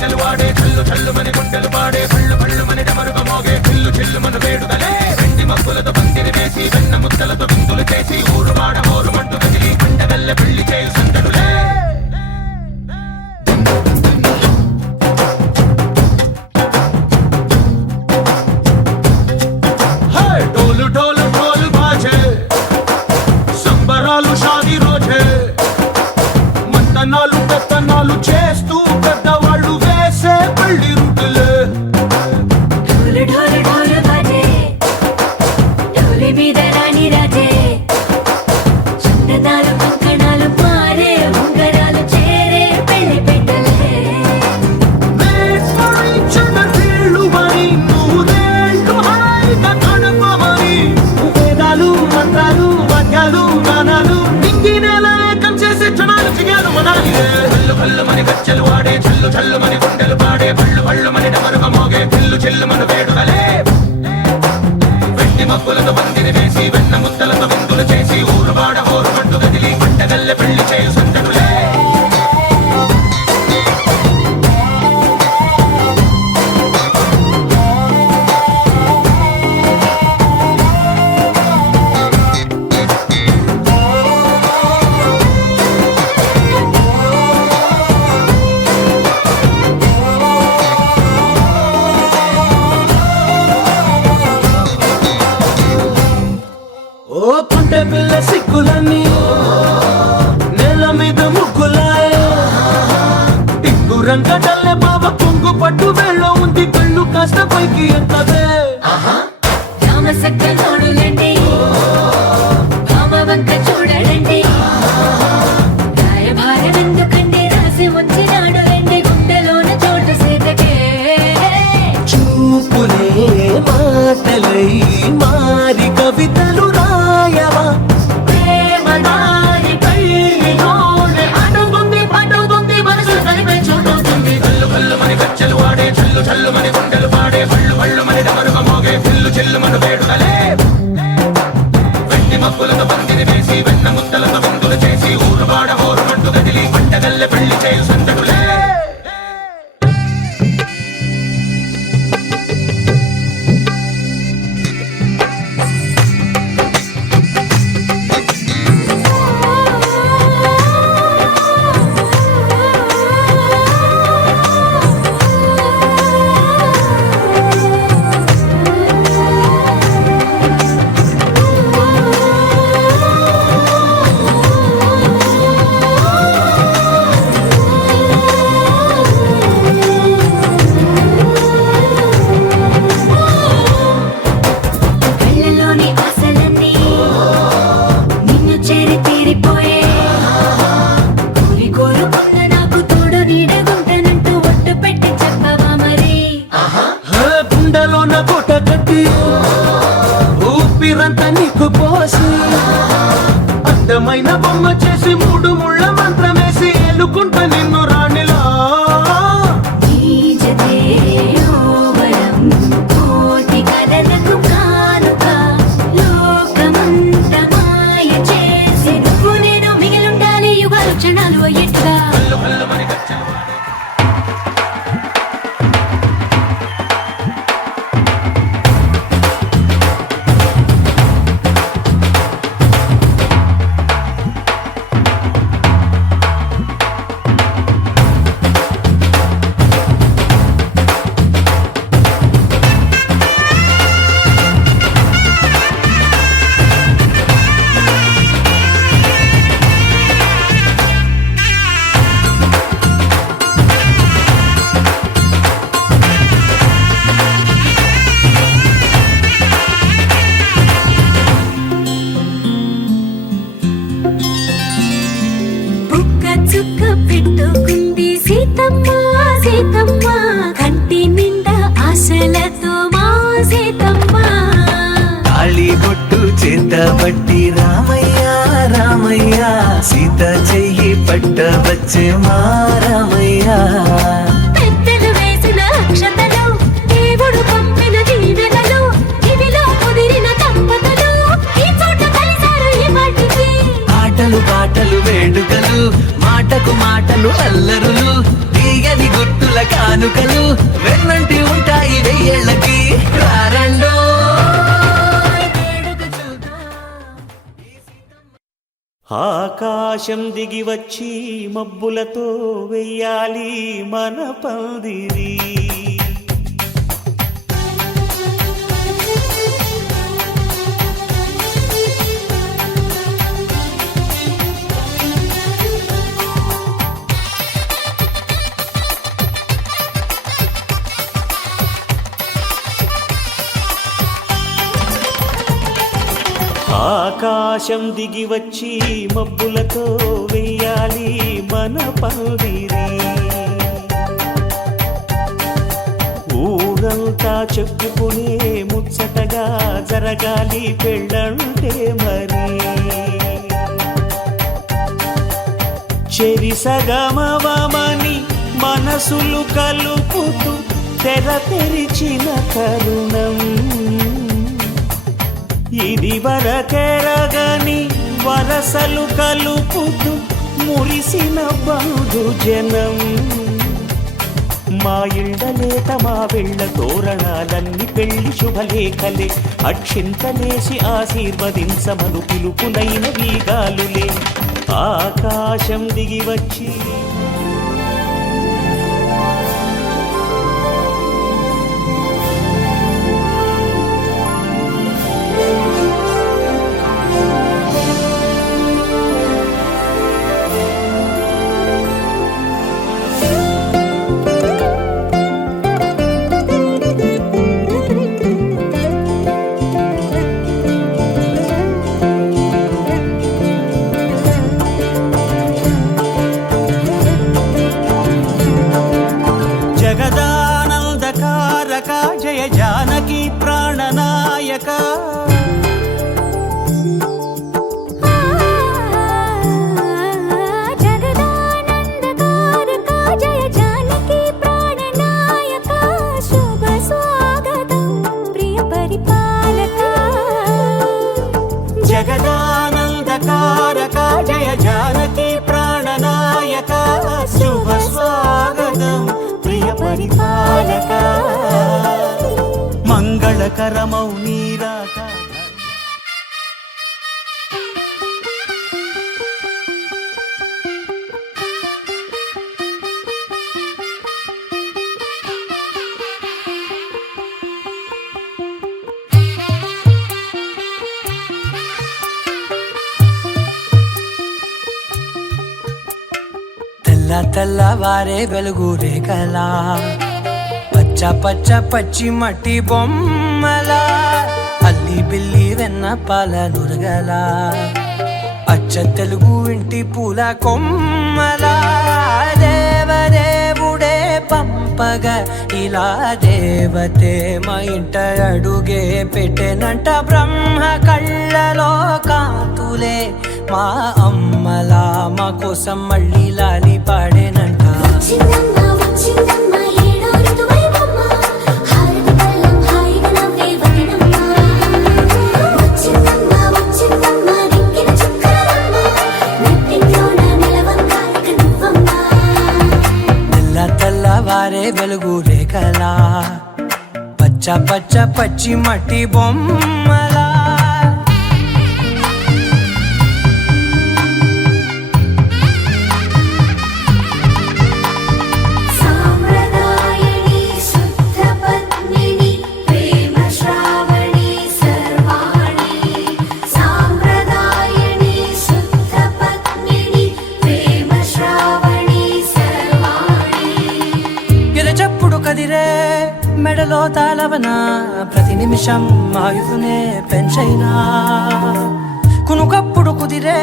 గజ్జలు వాడే చల్లు చల్లు మని గుండెలు పాడే పళ్ళు పళ్ళు మని డమరుగ మోగే చిల్లు చిల్లు మన వేడుదలే వెండి మబ్బులతో పందిరి వేసి వెన్న ముద్దలతో విందులు చేసి ఊరు వాడ హోరు మంటు కదిలి పండగల్లె పెళ్లి చేయు సందడులే ढोल ढोल ढोल बाजे సంబరాలు షాదీ రోజే మంతనాలు పెత్తనాలు చేస్తూ పెద్దవాళ్ళు వేసే పెళ్లి రుటులే ढोल ढोल ढोल बाजे ढोली మీద రాణి రాజే చందనాలు కంకణాలు మారే ఉంగరాలు చేరే పెళ్లి పెట్టలే వీళ్ళు మరి నూరేళ్ళు హాయిగా గడపమని వేదాలు మంత్రాలు వాక్యాలు గానాలు నింగి నేల ఏకం చేసే క్షణాలు చిగాలు మనాలి పళ్ళు పళ్ళు మని గజ్జలు వాడే చల్లు చల్లు మని గుండెలు పాడే పళ్ళు పళ్ళు మని డమరుగ మోగే చిల్లు చిల్లు మన వేడుదలే వెండి మబ్బులతో పందిరి వేసి వెన్న ముద్దలతో విందులు చేసి ఊరు వాడ హోరు మంటు కదిలి పండగల్లె పెళ్లి చేయు సందడులే ఓ పుంటె పిల్ల సిక్కులన్నీ నేల మీద ముగ్గులాయ టిక్కు రంగడల్లె బావ కొంగు పట్టు వేళ్ళ ఉంది కళ్ళు కాస్త పైకి ఎత్తదే రామ సక్క నోడులండి రామ వంక చూడడండి రాయభారం ఎందుకండి రాసి ఉంచినాడు ఎండి గుండెలోన చోటు సీతకే చూపులే మాటలై మారి కవితలు రాయవా ప్రేమ దారి పెళ్లిలోనే అడుగుంది పడుగుంది మనసు కలిపే చూడుతుంది కళ్ళు కళ్ళు మని గజ్జలు వాడే చల్లు చల్లు మని గుండెలు పాడే పళ్ళు పళ్ళు మని డమరుగ మోగే చిల్లు చిల్లు మన వేడుదలే వెండి మబ్బులతో పందిరి వేసి వెన్న ముద్దలతో విందులు చేసి ఊరు వాడ హోరు మంటు కదిలి పంటగల్లె పెళ్లి చేయు సందడులే కళ్ళలోని ఆశలన్నీ నిన్ను చేరి తీరిపోయే కోరి కోరుకున్న నాకు తోడు నీడగుంటానంటూ ఒట్టు పెట్టి చెప్పవా మరి గుండెలోన కోట కట్టి ఊపిరంతా నీకు పోసి అందమైన బొమ్మ చేసి మూడు ముళ్ళ మంత్రమేసి ఎలుకుంటా నిన్ను రాణిలా నీజతే యోవరం కోటి కథలకు కానుక లోకమంత మాయ చేసి నువ్వు నేను మిగిలుండాలి యుగాలు క్షణాలు అయ్యేట్టుగా కళ్ళు కళ్ళు మని గజ్జలు వాడే బుక్క చుక్క పెట్టుకుంది సీతమ్మ సీతమ్మ కంటి నిండా ఆశలతో మా సీతమ్మ తాళి బొట్టు చేత పట్టి రామయ్య రామయ్య సీత చెయ్యి పట్ట వచ్చే మా రామయ్య పెద్దలు వేసిన అక్షతలు దేవుడు పంపిన దీవెనలు ఇవిలో కుదిరిన దంపతులు ఈ చోట కలిసారు ఈ మాటికి ఆటలు పాటలు వేడుకలు మాటకు మాటలు అల్లరులు ఈ తీయని గుర్తుల కానుకలు వెన్నంటి ఉంటాయి వెయ్యేళ్ళకి రారండో ఆకాశం దిగి వచ్చి మబ్బులతో వెయ్యాలి మన పందిరి ఆకాశం దిగి వచ్చి మబ్బులతో వెయ్యాలి మన పందిరి ఊరంతా చెప్పుకునే ముచ్చటగా జరగాలి పెళ్ళంటే మరి చెరిసగమవమని మనసులు కలుపుతూ తెర తెరిచిన తరుణం ఇది వరకెరగని వరసలు కలుపుతూ మురిసిన బంధు జనం మా ఇళ్ళలేత మా వెళ్ళ తోరణాలన్నీ పెళ్లి శుభలేఖలే అక్షింతలేసి ఆశీర్వదించమను పిలుపులైన వీగాలులే ఆకాశం దిగి వచ్చి జగదానందకారక జయ జానకి ప్రాణనాయక జగదానందకారక జయ జానకి ప్రాణనాయక శుభ స్వాగతం ప్రియ పరిపాలక జగదానందకారక జయ జానకి ప్రాణనాయక శుభ స్వాగతం ప్రియ పరిపాలక మంగళకరమౌ నీరాక తెల్లవారే వెలుగు రేఖలా పచ్చ పచ్చ పచ్చి మట్టి బొమ్మలా అల్లి బిల్లి వెన్న పాల నురగలా అచ్చ తెలుగు ఇంటి పూల కొమ్మలా దేవదేవుడే పంపగా ఇలా దేవతే మా ఇంట అడుగే పెట్టెనంట బ్రహ్మ కళ్ళలో కాతులే మా అమ్మలా మా కోసం మళ్ళీ లాలి పాడేనంట వచ్చిందమ్మ వచ్చిందమ్మ ఏడో ఋతువైవమ్మ హారతి పళ్ళం హాయిగా నవ్వే వదినమ్మ వచ్చిందమ్మ వచ్చిందమ్మ దిక్కిన చుక్కలమ్మ నెట్టింట్లోన నిలవంక ఇక నువ్వమ్మ తెల్లవారే వెలుగు రేఖలా పచ్చ పచ్చ పచ్చి మట్టి బొమ్మలా సాంప్రదాయని శుద్ధ పద్మిని ప్రేమ శ్రావణి సర్వాణి సాంప్రదాయని శుద్ధ పద్మిని ప్రేమ శ్రావణి సర్వాణి ఎరచప్పుడు కదిరే మెడలో తాళవన ప్రతి నిమిషం ఆయుధునే పెంచైనా కునుకప్పుడు కుదిరే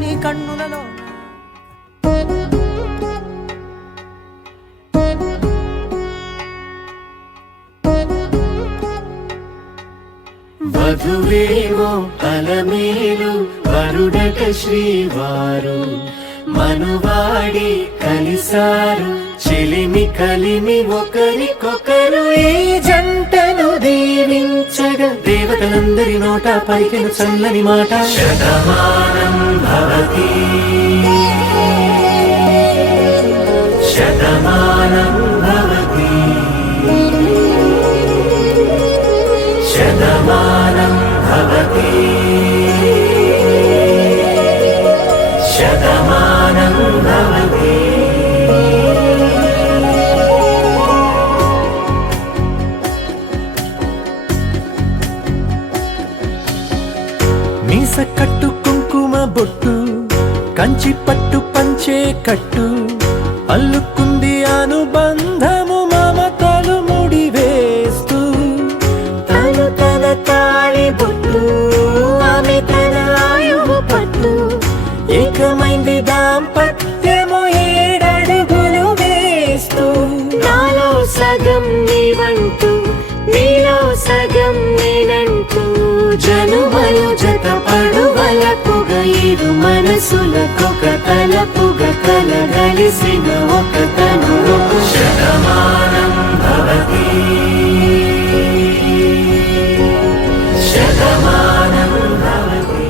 నీ కన్నులలో వధువేమో అలమేలు వరుడట శ్రీవారు మనువాడి కలిసారు చెలిమి కలిమి ఒకరికొకరు ఈ జంటను దీవించగా దేవతలందరి నోట పలికిన చల్లని మాట శతమానం భవతి శతమానం శతమానం భవతి శతమానం భవతి శతమానం భవతి. మీస కట్టు కుంకుమ బొట్టు కంచి పట్టు పంచే కట్టు అల్లుకుంది అనుబంధము మమతలు ముడివేస్తూ తను తన తాళి బొట్టు ఆమె తన ఆయువు పట్టు ఏకమైంది దాంపత్యము ఏడడుగులు వేస్తూ నాలో సగం నీవంటూ నీలో సగం నేనంటూ జనుమలు జత పడువలపుగ ఇరు మనసులకొక తలపుగ కలగలిసిన ఒక తను శతమానం భవతి శతమానం భవతి.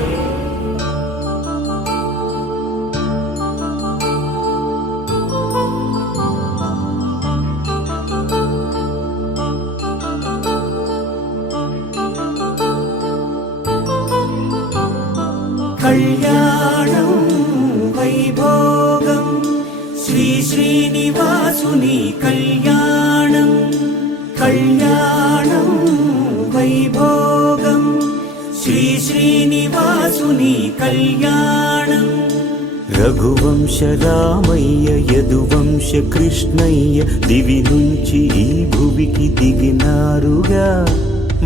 కళ్యాణం వైభోగం శ్రీ శ్రీనివాసుని కళ్యాణం కళ్యాణం వైభోగం శ్రీ శ్రీనివాసుని కళ్యాణం. రఘువంశ రామయ్య యదువంశ కృష్ణయ్య దివి నుంచి ఈ భువికి దిగినారుగా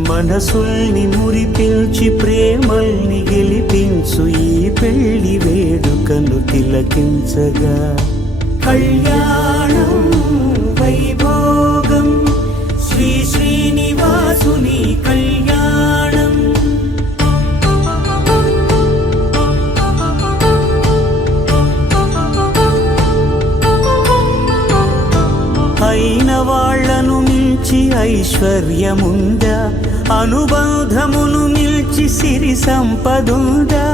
మనసుల్ని మురిపించి ప్రేమల్ని గెలిపించు ఈ పెళ్లి వేడుకను తిలకించగా. కళ్యాణం వైభోగం శ్రీ శ్రీనివాసుని కళ్యాణం. అయిన వాళ్లను మించి ఐశ్వర్యముందా అనుబంధమును మిల్చి సిరి సంపదుందా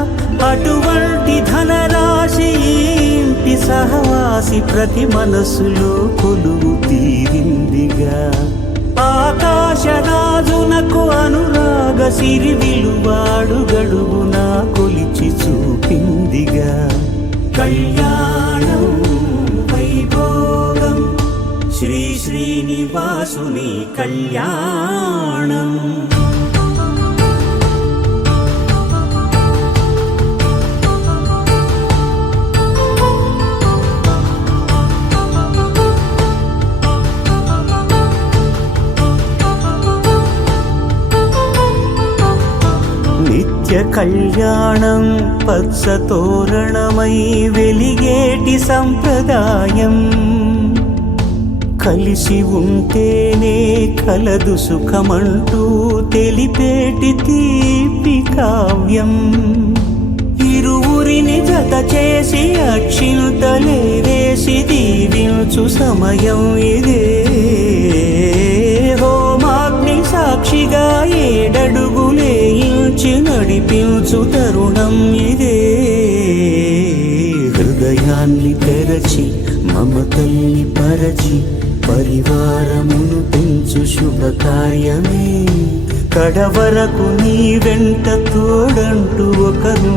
అటువంటి ధనరాశి ఇంటి సహవాసి ప్రతి మనసులో కొలువు తీరిందిగా. ఆకాశరాజునకు అనురాగ సిరి విలువాడు గడుగునా కొలిచి చూపిందిగా. కళ్యాణం వైభోగం శ్రీ శ్రీనివాసుని కళ్యాణం. నిత్య కళ్యాణం పచ్చ తోరణమై వెలిగేటి సంప్రదాయం కలిసి ఉంటేనే కలదు సుఖమంటూ తెలిపేటి తీపి కావ్యం. ఇరువురిని జత చేసి అక్షింతలే వేసి దీవించు సమయం ఇదే. హోమాగ్ని సాక్షిగా ఏడడుగులే ఇంచి నడిపించు తరుణం ఇదే. హృదయాన్ని తెరచి మమతల్ని పరచి పరివారమును పెంచు శుభకార్యమే కడవరకు నీ వెంట తోడంటూ ఒకరు